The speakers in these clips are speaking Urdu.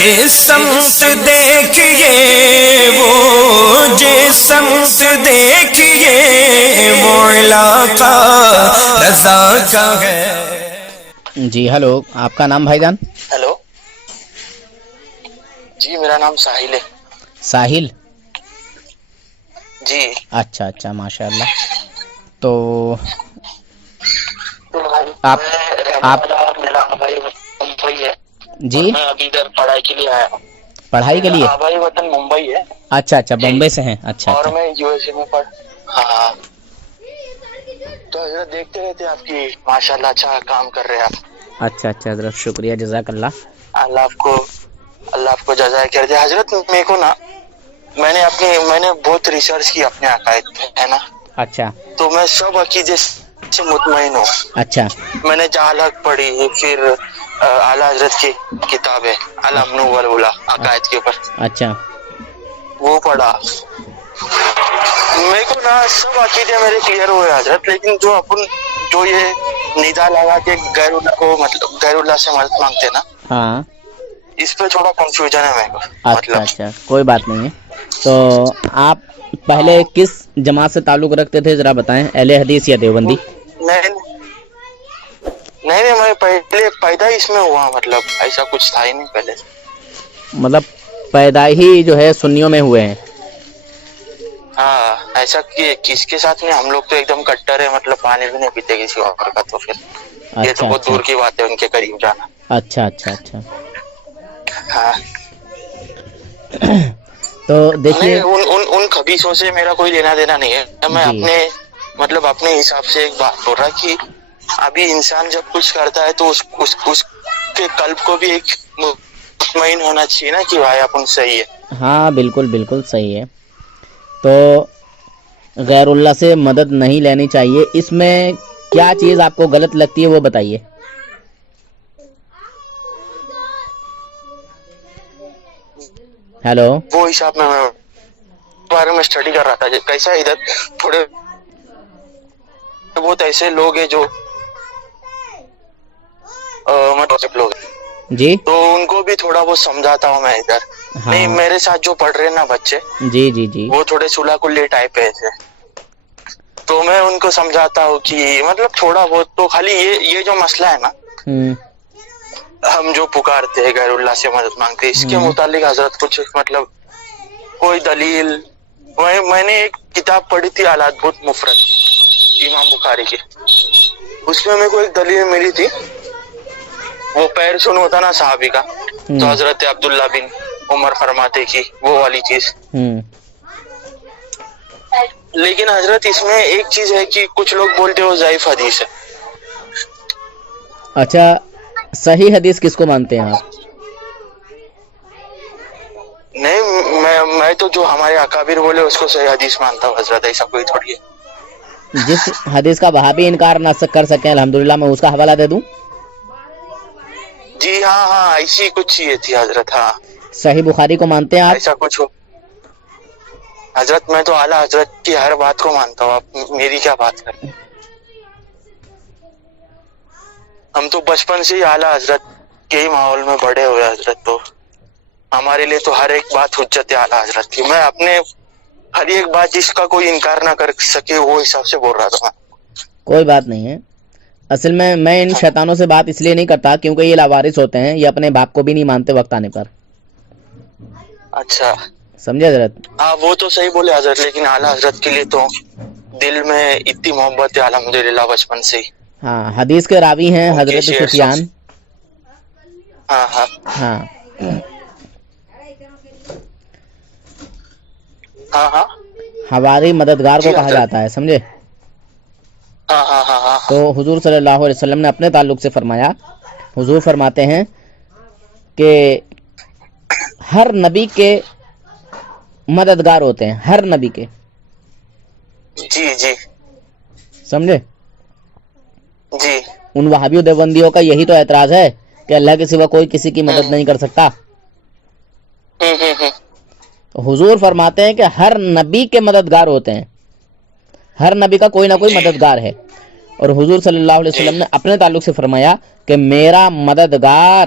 جس سمت دیکھیے وہ جس سمت دیکھیے وہ علاقہ رضا کا ہے. جی ہلو، آپ کا نام بھائی جان؟ ہیلو جی، میرا نام ساحل ہے. ساحل؟ جی. اچھا اچھا، ماشاء اللہ. تو آپ آپ میرا آبائی وطن ممبئی ہے جی اور میں ابھی ادھر پڑھائی کے لیے آیا ہوں. پڑھائی کے میرا لیے؟ آبائی وطن ممبئی ہے. اچھا اچھا، جی. بمبئی سے ہیں. اچھا اور اچھا میں یو ایس اے میں ہاں. تو حضرت دیکھتے رہتے آپ کی، ماشاء اللہ اچھا کام کر رہے ہیں آپ. اچھا اچھا حضرت، شکریہ، جزاک اللہ. اللہ آپ کو جزائے کر دے. حضرت میرے کو نا، میں نے بہت ریسرچ کی اپنے عقائد پہ، ہے نا. اچھا تو میں سب عقیدے سے مطمئن ہوں. اچھا میں نے جہالت پڑھی، پھر اعلیٰ حضرت کی کتاب ہے الامن والولا عقائد کے اوپر، اچھا وہ پڑھا. میرے کو نا سب عقیدے میرے کلیئر ہوئے حضرت، لیکن جو یہ ندا لگا کے غیر اللہ کو، مطلب غیر اللہ سے مدد مانگتے نا، ہاں. اس پہ تھوڑا کنفیوژن ہے میرے کو. اچھا مطلب اچھا، کوئی بات نہیں ہے. تو آپ پہلے کس جماعت سے تعلق رکھتے تھے، ذرا بتائیں؟ اہل حدیث یا دیوبندی؟ نہیں، میں پہلے پیدا ہی اس میں ہوا، مطلب ایسا کچھ تھا ہی نہیں پہلے. مطلب پیدا ہی جو ہے سنیوں میں ہوئے ہیں؟ ہاں، ایسا کہ کس کے ساتھ میں، ہم لوگ تو ایک دم کٹر ہے، مطلب پانی بھی نہیں پیتے کسی اور کا. تو پھر یہ تو اچھا بہت اچھا دور کی بات ہے ان کے قریب جانا. اچھا اچھا اچھا. ہاں. تو دیکھیے، نہیں، ان خبیثوں سے میرا کوئی لینا دینا نہیں ہے. میں جی اپنے حساب سے ایک بات بول رہا کہ ابھی انسان جب کچھ کرتا ہے تو اس کے قلب کو بھی ایک مطمئن ہونا چاہیے نا کہ بھائی اپن صحیح ہے. ہاں بالکل بالکل صحیح ہے. تو غیر اللہ سے مدد نہیں لینی چاہیے. اس میں کیا چیز آپ کو غلط لگتی ہے وہ بتائیے. ہیلو. وہ حساب میں بارے میں اسٹڈی کر رہا تھا. کیسا ادھر تھوڑے بہت ایسے لوگ ہیں جو لوگ، جی تو ان کو بھی تھوڑا بہت سمجھاتا ہوں میں ادھر. نہیں، ہاں میرے ساتھ جو پڑھ رہے ہیں نا بچے، جی جی جی وہ تھوڑے سلا کلی ٹائپ ہے ایسے. تو میں ان کو سمجھاتا ہوں کہ مطلب تھوڑا بہت تو خالی یہ جو مسئلہ ہے نا، ہم جو پکارتے ہیں غیر اللہ سے مدد مانگتے ہیں، اس کے متعلق حضرت کچھ مطلب کوئی دلیل. میں نے ایک کتاب پڑھی تھی الادبت مفرد، امام بخاری کی. اس میں میرے کو ایک دلیل ملی تھی. وہ پیر سن ہوتا نا صحابی کا، تو حضرت عبداللہ بن عمر فرماتے کی وہ والی چیز. لیکن حضرت اس میں ایک چیز ہے کہ کچھ لوگ بولتے وہ ضعیف حدیث ہے. اچھا، صحیح حدیث کس کو مانتے ہیں آپ؟ نہیں، میں تو جو ہمارے اکابر بولے اس کو صحیح حدیث مانتا ہوں حضرت. ایسا کوئی تھوڑی ہے. جس حدیث کا وہابی انکار نہ کر سکیں الحمدللہ، میں اس کا حوالہ دے دوں. جی ہاں، ایسی کچھ چیز تھی حضرت. ہاں، صحیح بخاری کو مانتے ہیں آپ؟ ایسا کچھ ہو حضرت. میں تو اعلیٰ حضرت کی ہر بات کو مانتا ہوں. آپ میری کیا بات کریں؟ ہم تو بچپن سے ہی اعلیٰ حضرت کے ہی ماحول میں بڑے ہوئے حضرت. تو ہمارے لیے تو ہر ایک بات حجت ہے اعلیٰ حضرت کی. میں اپنے ہر ایک بات جس کا کوئی انکار نہ کر سکے وہ حساب سے بول رہا تھا. کوئی بات نہیں ہے. اصل میں ان شیطانوں سے بات اس لیے نہیں کرتا کیونکہ یہ لاوارث ہوتے ہیں. یہ اپنے باپ کو بھی نہیں مانتے وقت آنے پر. اچھا، سمجھے حضرت؟ ہاں وہ تو صحیح بولے حضرت. لیکن اعلیٰ حضرت کے لیے تو دل میں اتنی محبت ہے الحمدللہ بچپن سے ہی. ہاں، حدیث کے راوی ہیں ان کے حضرت شعر سب. سفیان. ہاں ہاں ہاں ہاں ہاں ہماری مددگار کو جی کہا حضرت. جاتا ہے، سمجھے؟ ہاں ہاں ہاں ہاں تو حضور صلی اللہ علیہ وسلم نے اپنے تعلق سے فرمایا. حضور فرماتے ہیں کہ ہر نبی کے مددگار ہوتے ہیں، ہر نبی کے. جی جی سمجھے؟ جی. ان وہابی دیوبندیوں کا یہی تو اعتراض ہے کہ اللہ کے سوا کوئی کسی کی مدد نہیں کر سکتا. تو حضور فرماتے ہیں کہ ہر نبی کے مددگار ہوتے ہیں. ہر نبی کا کوئی نہ کوئی جی مددگار ہے. اور حضور صلی اللہ علیہ جی وسلم نے اپنے تعلق سے فرمایا کہ میرا مددگار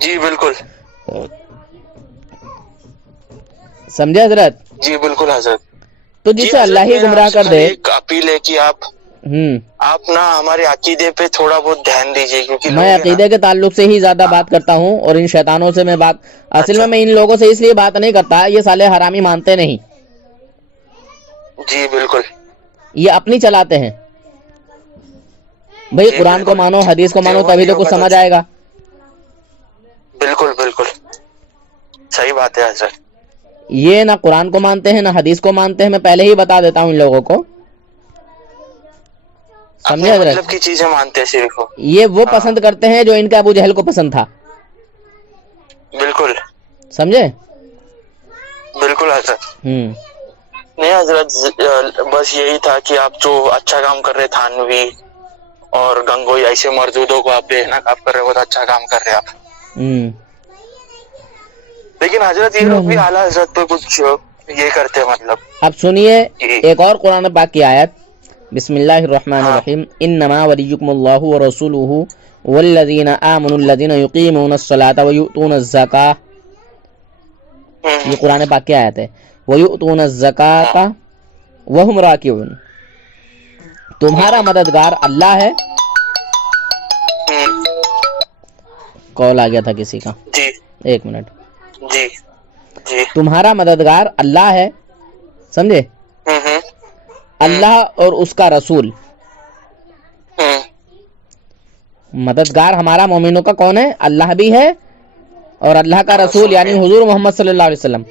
جی بالکل سمجھے حضرت؟ جی بالکل حضرت. تو جی جسے حضرت، اللہ ہی میرا گمراہ آپ سے کر دے. ایک اپیل ہے کہ آپ نا ہمارے عقیدے پہ تھوڑا بہت دھیان دیجیے، کیونکہ میں لوگ ہیں نا. عقیدے کے تعلق سے ہی زیادہ بات کرتا ہوں، اور ان شیطانوں سے میں بات اصل اچھا. میں ان لوگوں سے اس لیے بات نہیں کرتا، یہ سالے حرامی مانتے نہیں، جی بالکل. یہ اپنی چلاتے ہیں. بھئی جی قرآن کو بالکل. مانو، حدیث کو مانو، تبھی تو دیوبندیوں کچھ کا سمجھ آئے گا. بالکل بالکل صحیح بات ہے حضرت. یہ نہ قرآن کو مانتے ہیں نہ حدیث کو مانتے ہیں، میں پہلے ہی بتا دیتا ہوں ان لوگوں کو. اپنے سمجھے حضرت؟ مطلب کی چیزیں مانتے ہیں صرف. یہ وہ ہاں پسند کرتے ہیں جو ان کے ابو جہل کو پسند تھا. بالکل سمجھے؟ بالکل حضرت. نہیں حضرت، بس یہی تھا کہ آپ جو اچھا کام کر رہے تھانوی اور گنگوئی ایسے مردودوں کو آپ دیکھنا آپ کر رہے، بہت اچھا کام کر رہے آپ. لیکن حضرت یہ لوگ بھی اعلیٰ حضرت پہ کچھ یہ کرتے ہیں مطلب. اب سنیے کہ ایک اور قرآن پاک کی آیت، بسم اللہ الرحمن ہاں الرحیم. انما ولیکم اللہ ورسولہ والذین آمنوا الذین یقیمون الصلاة ویؤتون الزکاة. یہ قرآن پاک کی آیت ہے. ویؤتون الزکاة وہم راکعون. تمہارا مددگار اللہ ہے. کال آ گیا تھا کسی کا، جی ایک منٹ. جی جی تمہارا مددگار اللہ ہے. سمجھے؟ اللہ اور اس کا رسول. مددگار ہمارا مومنوں کا کون ہے؟ اللہ بھی ہے، اور اللہ کا رسول یعنی حضور محمد صلی اللہ علیہ وسلم.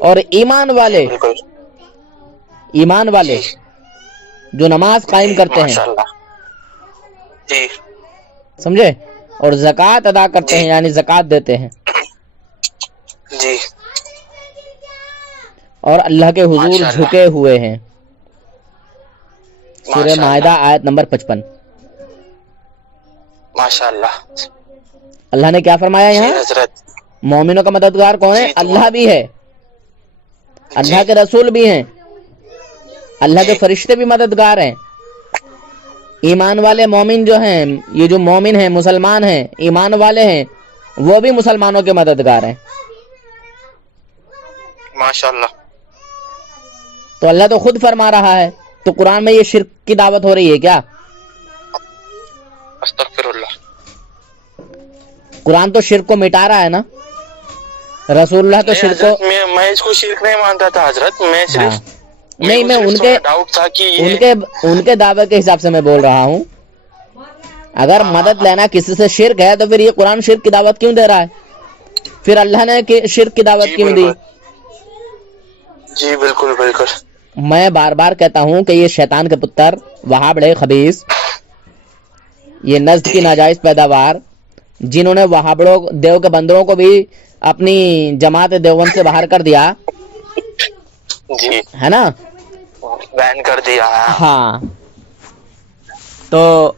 اور ایمان جی والے، بالکل. ایمان والے جی جو نماز قائم جی کرتے ہیں. ماشاء اللہ. جی سمجھے؟ اور زکوٰۃ ادا کرتے جی ہیں یعنی زکوٰۃ دیتے ہیں. جی اور اللہ کے حضور ماشاء اللہ جھکے ہوئے ہیں. سورہ ماشاء مائدہ اللہ آیت نمبر 55. ماشاء اللہ. اللہ نے کیا فرمایا جی یہاں؟ حضرت. مومنوں کا مددگار کون ہے؟ جی اللہ بھی ہے، جی اللہ کے رسول بھی ہیں، اللہ کے جی فرشتے بھی مددگار ہیں. ایمان والے مومن جو ہیں، یہ جو مومن ہیں مسلمان ہیں ایمان والے ہیں، وہ بھی مسلمانوں کے مددگار ہیں. ماشاء اللہ. تو اللہ تو خود فرما رہا ہے، تو قرآن میں یہ شرک کی دعوت ہو رہی ہے کیا؟ استغفر اللہ. قرآن تو شرک کو مٹا رہا ہے نا. رسول اللہ تو نہیں شرک کو، حضرت، میں اس کو شرک نہیں مانتا تھا حضرت. میں ہاں صرف نہیں، میں تھوڑا ڈاؤٹ تھا کہ یہ ان کے دعوے کے حساب سے میں بول رہا ہوں. اگر ہاں مدد ہاں لینا کسی سے شرک ہے تو پھر یہ قرآن شرک کی دعوت کیوں دے رہا ہے؟ پھر اللہ نے شرک کی دعوت جی کیوں دی؟ بالکل. جی بالکل بالکل. میں بار بار کہتا ہوں کہ یہ شیطان کے پتر، وہابڑ خبیث، یہ نزد کی جی ناجائز پیداوار، جنہوں نے وہابڑوں دیو کے بندروں کو بھی اپنی جماعت دیوبند سے باہر کر دیا جی ہے نا. بین کر دیا ہے. ہاں تو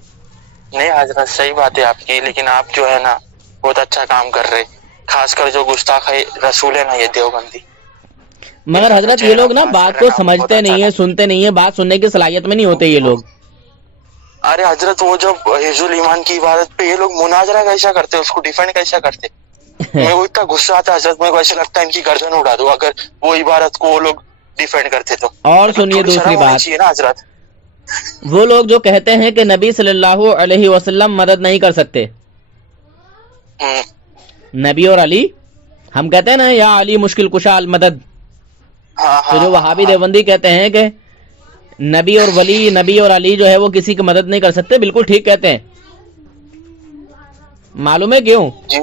نہیں حضرت صحیح بات ہے آپ کی، لیکن آپ جو ہے نا بہت اچھا کام کر رہے، خاص کر جو گستاخ رسول ہے نا یہ دیوبندی. ان مگر کا جو حضرت یہ چہرہ لوگ نا فاش کر بات ہے کو نا وہ بہت سمجھتے اچھا نہیں ہیں، کام. سنتے نہیں ہیں، بات سننے کی صلاحیت میں نہیں ہوتے یہ لوگ. ارے حضرت وہ جب حفظ الایمان کی عبادت پہ یہ لوگ مناظرہ کیسا کرتے، اس کو ڈیفینڈ کیسا کرتے. میں وہ اتنا غصہ آتا ہے حضرت، میرے کو ایسا لگتا ہے ان کی گردن اڑا دو اگر وہ عبادت کو وہ لوگ ڈیفینڈ کرتے تو. اور مطلب سنیے تھوڑی دوسری شرم ہونی بات، چاہیے نا حضرت. وہ لوگ جو کہتے ہیں کہ نبی صلی اللہ علیہ وسلم مدد نہیں کر سکتے، نبی اور علی، ہم کہتے ہیں نا یا علی مشکل کشا المدد. ہاں تو ہاں جو ہاں وہابی ہاں. دیوبندی کہتے ہیں کہ نبی اور ولی، نبی اور علی جو ہے وہ کسی کی مدد نہیں کر سکتے، بالکل ٹھیک کہتے ہیں. معلوم ہے کیوں؟ جی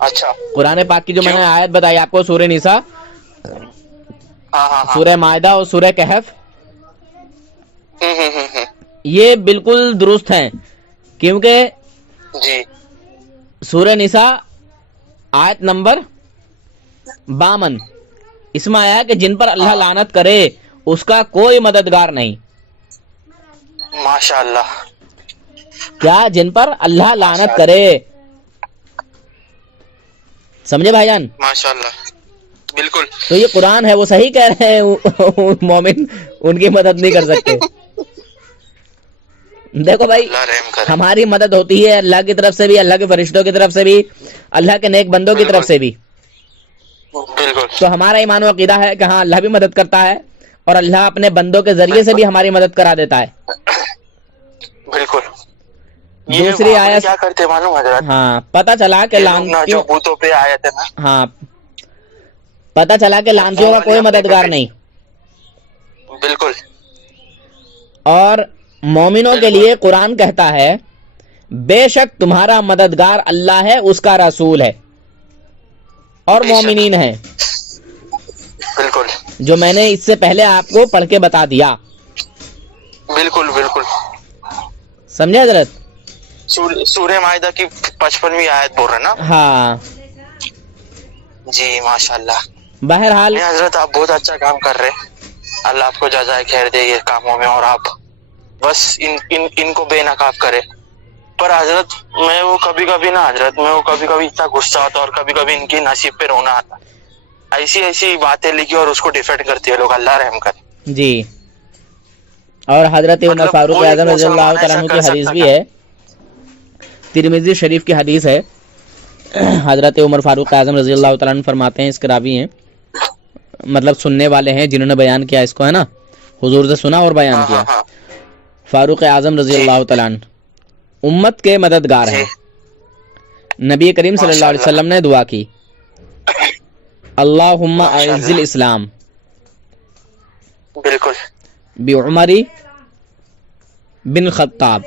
اچھا. قرآن پاک کی جو میں کیوں؟ نے آیت بتائی آپ کو، سورہ نساء، ہاں ہاں ہاں. سورہ مائدہ اور سورہ کہف، یہ بالکل درست ہیں. کیونکہ جی سورہ نساء آیت نمبر 52 اس میں آیا کہ جن پر اللہ ہاں لعنت کرے اس کا کوئی مددگار نہیں. ماشاء اللہ. کیا؟ جن پر اللہ ماشاء لعنت اللہ کرے. سمجھے بھائی جان؟ ماشاء اللہ. بالکل. تو یہ قرآن ہے، وہ صحیح کہہ رہے ہیں، مومن ان کی مدد نہیں کر سکتے. دیکھو بھائی، اللہ رحم کرے. ہماری مدد ہوتی ہے اللہ کی طرف سے بھی، اللہ کے فرشتوں کی طرف سے بھی، اللہ کے نیک بندوں کی طرف سے بھی. بالکل تو ہمارا ایمان و عقیدہ ہے کہ ہاں اللہ بھی مدد کرتا ہے اور اللہ اپنے بندوں کے ذریعے سے بھی ہماری مدد کرا دیتا ہے. بالکل. دوسری آیت کیا کرتے معلوم حضرت؟ ہاں پتہ چلا کہ لعنتیوں جو بوتوں پہ آئے تھے نا، ہاں پتہ چلا کہ لعنتیوں کا کوئی مددگار نہیں. بالکل اور مومنوں کے لیے قرآن کہتا ہے بے شک تمہارا مددگار اللہ ہے، اس کا رسول ہے اور مومنین ہیں، بالکل جو میں نے اس سے پہلے آپ کو پڑھ کے بتا دیا. بالکل بالکل. سمجھے حضرت؟ سورہ مائدہ کی 55ویں آیت بول رہے ہیں نا؟ ہاں جی ماشاءاللہ. بہرحال نہیں حضرت آپ بہت اچھا کام کر رہے ہیں، اللہ آپ کو جزائے خیر دے یہ کاموں میں، اور آپ بس ان کو بے نقاب کرے. پر حضرت میں وہ کبھی کبھی اتنا غصہ آتا اور کبھی کبھی ان کی نصیب پہ رونا آتا. ایسی باتیں لکھی اور اس کو ڈیفینڈ کرتے ہیں لوگ. اللہ رحم کرے. جی. اور حضرت عمر مطلب فاروق کوئی اعظم رضی اللہ مسلمان تعالیٰ ایسا عنہ کر کی حدیث سکتا بھی تھا؟ ہے، ترمذی شریف کی حدیث ہے. حضرت عمر فاروق اعظم رضی اللہ تعالیٰ عنہ فرماتے ہیں، اس کے راوی ہیں مطلب سننے والے ہیں جنہوں نے بیان کیا اس کو، ہے نا، حضور سے سنا اور بیان کیا. ہاں فاروق اعظم رضی جی اللہ تعالیٰ عنہ امت کے مددگار جی ہیں. نبی کریم صلی اللہ علیہ وسلم نے دعا کی اللہم اعز الاسلام بالکل بعمری بن خطاب،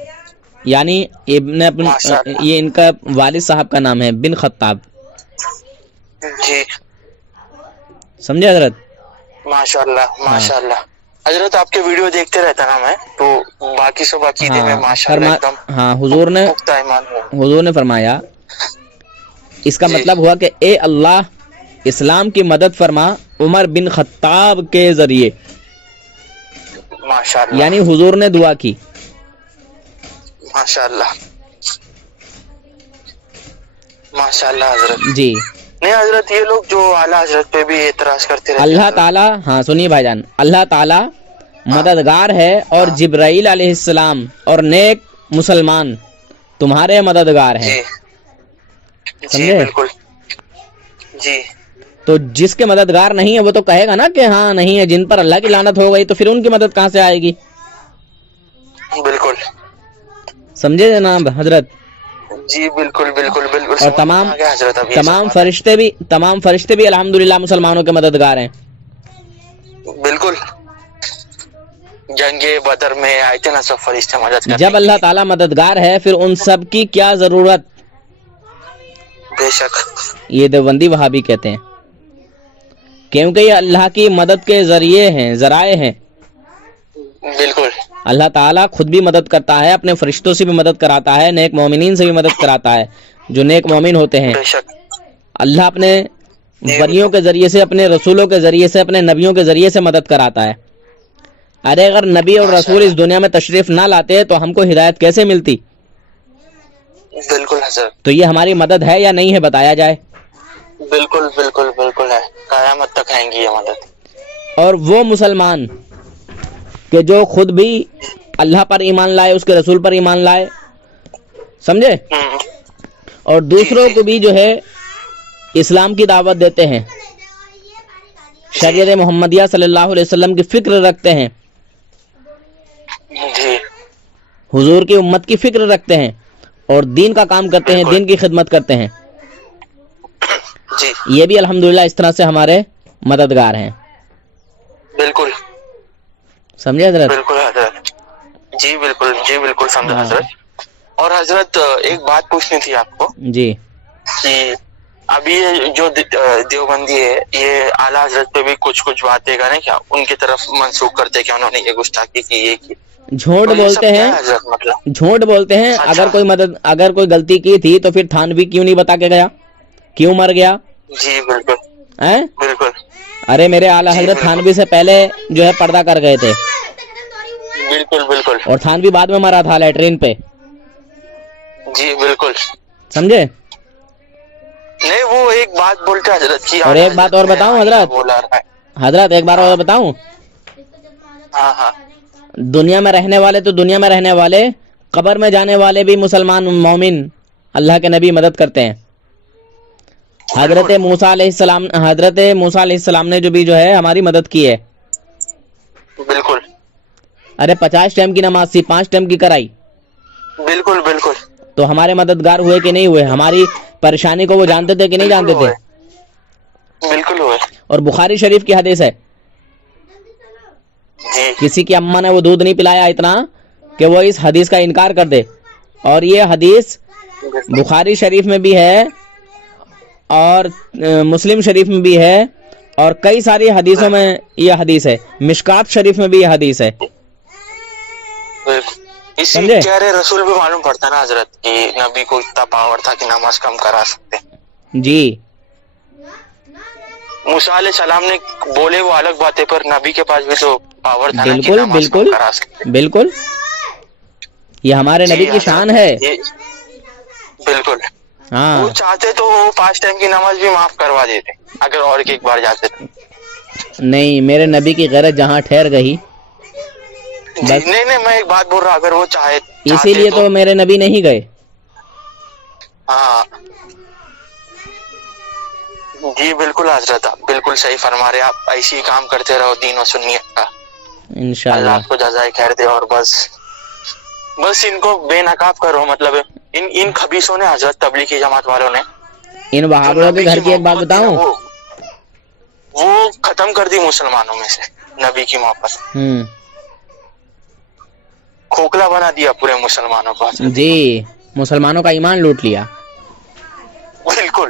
یعنی یہ ان کا والد صاحب کا نام ہے بن خطاب. جی سمجھے حضرت؟ ماشاءاللہ ماشاءاللہ. حضرت آپ کے ویڈیو دیکھتے رہتا نا میں، تو باقی سب عقیدے میں ماشاءاللہ ایک دم ہاں پختہ ایمان ہوں. حضور نے فرمایا اس کا مطلب ہوا کہ اے اللہ اسلام کی مدد فرما عمر بن خطاب کے ذریعے، ماشاءاللہ یعنی حضور نے دعا کی. ماشاءاللہ ماشاءاللہ حضرت. جی. نہیں حضرت یہ لوگ جو اعلیٰ حضرت پہ بھی اعتراض کرتے رہتے ہیں اللہ تعالیٰ، ہاں سنیے بھائی جان، اللہ تعالیٰ مددگار ہے اور جبرائیل علیہ السلام اور نیک مسلمان تمہارے مددگار ہیں. جی سمجھے؟ بالکل. جی تو جس کے مددگار نہیں ہے وہ تو کہے گا نا کہ ہاں نہیں ہے. جن پر اللہ کی لعنت ہو گئی تو پھر ان کی مدد کہاں سے آئے گی؟ بالکل. سمجھے جناب حضرت؟ جی بالکل بالکل بالکل. اور تمام فرشتے بھی الحمدللہ مسلمانوں کے مددگار ہیں. بالکل. جنگ بدر میں آئے تھے نا سب فرشتے مدد کرنے. جب اللہ تعالیٰ مددگار ہے پھر ان سب کی کیا ضرورت؟ بے شک. یہ دیوبندی وہابی کہتے ہیں کیونکہ یہ اللہ کی مدد کے ذریعے ہیں، ذرائع ہیں. بالکل. اللہ تعالیٰ خود بھی مدد کرتا ہے، اپنے فرشتوں سے بھی مدد کراتا ہے، نیک مومنین سے بھی مدد کراتا ہے جو نیک مومن ہوتے ہیں. بے شک. اللہ اپنے ولیوں کے ذریعے سے، اپنے رسولوں کے ذریعے سے، اپنے نبیوں کے ذریعے سے مدد کراتا ہے. ارے اگر نبی اور رسول اس دنیا میں تشریف نہ لاتے تو ہم کو ہدایت کیسے ملتی؟ بالکل حضرت. تو یہ ہماری مدد ہے یا نہیں ہے بتایا جائے. بالکل بالکل بالکل ہے، قیامت تک آئیں گی یہ مدد. اور وہ مسلمان کہ جو خود بھی اللہ پر ایمان لائے، اس کے رسول پر ایمان لائے، سمجھے، اور دوسروں کو بھی جو ہے اسلام کی دعوت دیتے ہیں، شریعت محمدیہ صلی اللہ علیہ وسلم کی فکر رکھتے ہیں، جی حضور کی امت کی فکر رکھتے ہیں اور دین کا کام کرتے ہیں، دین کی خدمت کرتے ہیں، جی یہ بھی الحمدللہ اس طرح سے ہمارے مددگار ہیں. بالکل. سمجھے حضرت؟ بالکل حضرت. جی بالکل جی بالکل سمجھا حضرت. اور حضرت ایک بات پوچھنی تھی آپ کو جی. کہ ابھی یہ جو دیوبندی ہے یہ اعلیٰ حضرت پہ بھی کچھ باتیں کریں کیا ان کی طرف منسوخ کرتے کہ انہوں نے یہ گستاخی کی، یہ کی؟ جھوٹ بولتے ہیں، جھوٹ بولتے ہیں. اگر کوئی غلطی کی تھی تو پھر تھانوی کیوں نہیں بتا کے گیا؟ کیوں مر گیا؟ جی بالکل بالکل. ارے میرے اعلیٰ حضرت تھانوی سے پہلے جو ہے پردہ کر گئے تھے. بالکل بالکل. اور تھانوی بعد میں مرا تھا لیٹرین پہ. جی بالکل. سمجھے؟ نہیں وہ ایک بات بولتے حضرت کی. اور ایک بات اور بتاؤں حضرت ایک بار اور بتاؤں. ہاں ہاں. دنیا میں رہنے والے تو دنیا میں رہنے والے، قبر میں جانے والے بھی مسلمان مومن اللہ کے نبی مدد کرتے ہیں. حضرت موسیٰ علیہ السلام نے جو بھی جو ہے ہماری مدد کی ہے. بالکل ارے 50 ٹائم کی نماز تھی 5 ٹائم کی کرائی. بالکل بالکل تو ہمارے مددگار ہوئے کہ نہیں ہوئے؟ ہماری پریشانی کو وہ جانتے تھے کہ نہیں جانتے تھے؟ بالکل ہوئے. اور بخاری شریف کی حدیث ہے جی کسی کی اماں نے وہ دودھ نہیں پلایا اتنا کہ وہ اس حدیث کا انکار کر دے. اور یہ حدیث بخاری شریف میں بھی ہے اور مسلم شریف میں بھی ہے اور کئی ساری حدیثوں میں یہ حدیث ہے. مشکات شریف میں بھی یہ حدیث ہے. اسی سمجھے؟ پیارے رسول بھی معلوم پڑتا نا حضرت کہ نبی کو اتنا پاور تھا کہ نماز کم کرا سکتے. جی موسیٰ علیہ السلام نے بولے وہ الگ باتیں پر نبی کے پاس بھی تو پاور تھا نا کہ بالکل نماز کم بالکل کرا سکتے. بالکل یہ ہمارے نبی کی شان ہے. بالکل ہاں وہ چاہتے تو وہ 5 ٹائم کی نماز بھی معاف کروا دیتے اگر اور ایک بار جاتے تو. نہیں میرے نبی کی غیرت جہاں ٹھہر گئی بس. نہیں میں ایک بات بول رہا اگر وہ اسی لیے تو میرے نبی نہیں گئے. ہاں جی بالکل حضرت آپ بالکل صحیح فرما رہے. آپ ایسے ہی کام کرتے رہو دین و سنیت کا. انشاءاللہ اللہ آپ کو جزائے خیر دے. اور بس ان کو بے نقاب کرو. مطلب ان خبیثوں نے حضرت تبلیغی جماعت والوں نے ان وہابیوں کے گھر کی ایک بات بتاؤں وہ ختم کر دی مسلمانوں میں سے نبی کی محبت. کھوکھلا بنا دیا پورے مسلمانوں کو. جی مسلمانوں کا ایمان لوٹ لیا. بالکل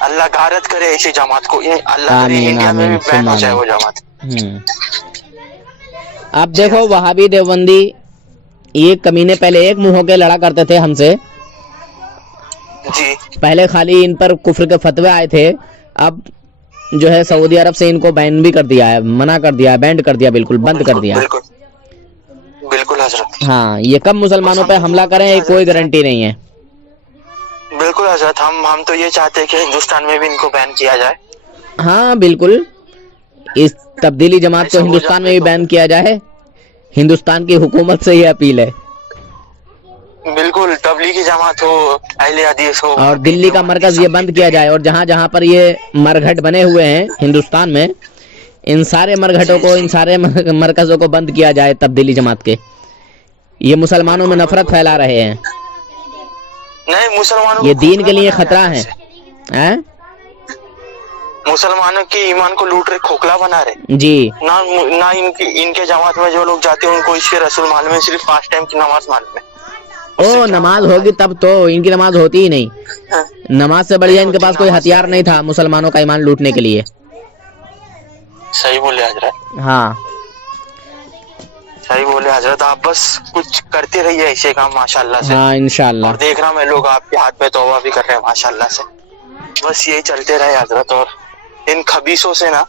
اللہ غارت کرے ایسی جماعت کو. اللہ کرے آمین انڈیا میں آمین بھی بین ہو جائے وہ آمین. جماعت. اب دیکھو وہابی دیوبندی یہ کمینے پہلے ایک منہ ہو کے لڑا کرتے تھے ہم سے. جی پہلے خالی ان پر کفر کے فتوے آئے تھے. اب جو ہے سعودی عرب سے ان کو بین بھی کر دیا ہے, منع کر دیا ہے, بینڈ کر دیا, بالکل بند کر دیا. بالکل حضرت. ہاں یہ کب مسلمانوں پہ حملہ کریں کوئی گارنٹی نہیں ہے. بالکل حضرت. ہم تو یہ چاہتے ہیں کہ ہندوستان میں بھی ان کو بین کیا جائے. ہاں بالکل اس تبدیلی جماعت کو ہندوستان میں بھی بین کیا جائے. ہندوستان کی حکومت سے یہ اپیل ہے. بالکل تبلیغی جماعت ہو اہل حدیث ہو اور دلی کا مرکز یہ بند کیا جائے. اور جہاں جہاں پر یہ مرگھٹ بنے ہوئے ہیں ہندوستان میں ان سارے مرگھٹوں کو ان سارے مرکزوں کو بند کیا جائے تبدیلی جماعت کے. یہ مسلمانوں میں نفرت پھیلا رہے ہیں. نہیں مسلمانوں یہ دین کے لیے خطرہ ہے. مسلمانوں کے ایمان کو لوٹ رہے, کھوکھلا بنا رہے. جی نہ ان کے جماعت میں جو لوگ جاتے ہیں ان کو اس کے رسول معلوم ہے, صرف 5 ٹائم کی نماز معلوم ہے. او نماز ہوگی تب تو, ان کی نماز ہوتی ہی نہیں. نماز سے بڑھیا ان کے پاس کوئی ہتھیار نہیں تھا مسلمانوں کا ایمان لوٹنے کے لیے. صحیح بولے حضرت. ہاں صحیح بولے حضرت. آپ بس کچھ کرتے رہیے ایسے کام ماشاءاللہ سے. ہاں انشاءاللہ. اور دیکھ رہا میں لوگ آپ کے ہاتھ پہ توبہ بھی کر رہے ہیں ماشاءاللہ سے. بس یہی چلتے رہے حضرت. اور ان خبیثوں سے نا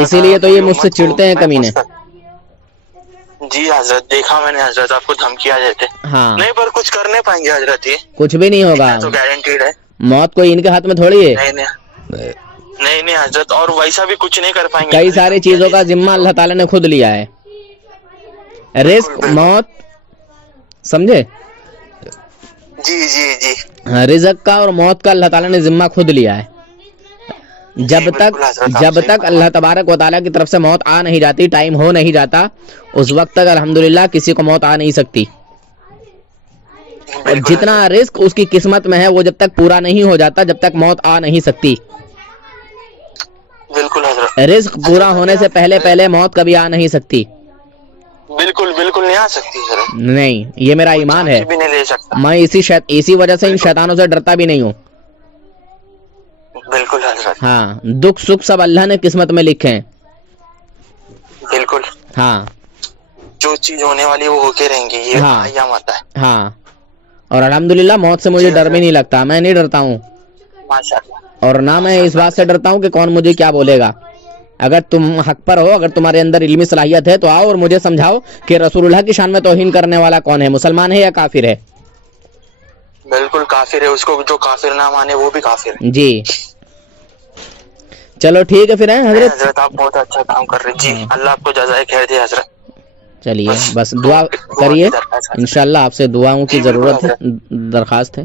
اسی لیے تو یہ مجھ سے چڑھتے ہیں کمینے. جی حضرت دیکھا میں نے حضرت. آپ کو دھمکیاں دیتے. ہاں نہیں پر کچھ کرنے پائیں گے حضرت. یہ کچھ بھی نہیں ہوگا. تو گارنٹیڈ ہے. موت کوئی ان کے ہاتھ میں تھوڑی ہے. نہیں حضرت. اور ویسا بھی کچھ نہیں کر پائیں گے. کئی ساری چیزوں کا ذمہ اللہ تعالیٰ نے خود لیا ہے. رزق موت سمجھے. جی رزق کا اور موت کا اللہ تعالیٰ نے ذمہ خود لیا ہے. جب تک اللہ تبارک و تعالیٰ کی طرف سے موت آ نہیں جاتی, ٹائم ہو نہیں جاتا, اس وقت تک الحمدللہ کسی کو موت آ نہیں سکتی. اور جتنا رزق اس کی قسمت میں ہے وہ جب تک پورا نہیں ہو جاتا جب تک موت آ نہیں سکتی. بالکل حضرت. رزق پورا ہونے سے پہلے موت کبھی آ نہیں سکتی. بالکل نہیں آ سکتی حضرت. نہیں یہ میرا ایمان ہے. بھی نہیں لے سکتا. میں اسی وجہ سے ان شیطانوں سے ڈرتا بھی نہیں ہوں. بالکل حضرت. ہاں دکھ سکھ سب اللہ نے قسمت میں لکھے ہیں. بالکل. ہاں جو چیز ہونے والی وہ ہو کے رہیں گی. یہ قیامت ہے. ہاں اور الحمدللہ موت سے مجھے ڈر بھی نہیں لگتا. میں نہیں ڈرتا ہوں ماشاءاللہ. اور نہ میں اس بات سے ڈرتا ہوں کہ کون مجھے کیا بولے گا. اگر تم حق پر ہو, اگر تمہارے اندر علمی صلاحیت ہے تو آؤ اور مجھے سمجھاؤ کہ رسول اللہ کی شان میں توہین کرنے والا کون ہے, مسلمان ہے یا کافر ہے. بالکل کافر ہے. اس کو جو کافر نہ مانے وہ بھی کافر ہے. جی چلو ٹھیک ہے پھر ہیں حضرت. آپ بہت اچھا کام کر رہے. جی اللہ آپ کو جزائے خیر دے حضرت. چلیے بس دعا کریے انشاءاللہ. آپ سے دعاؤں کی ضرورت ہے, درخواست ہے.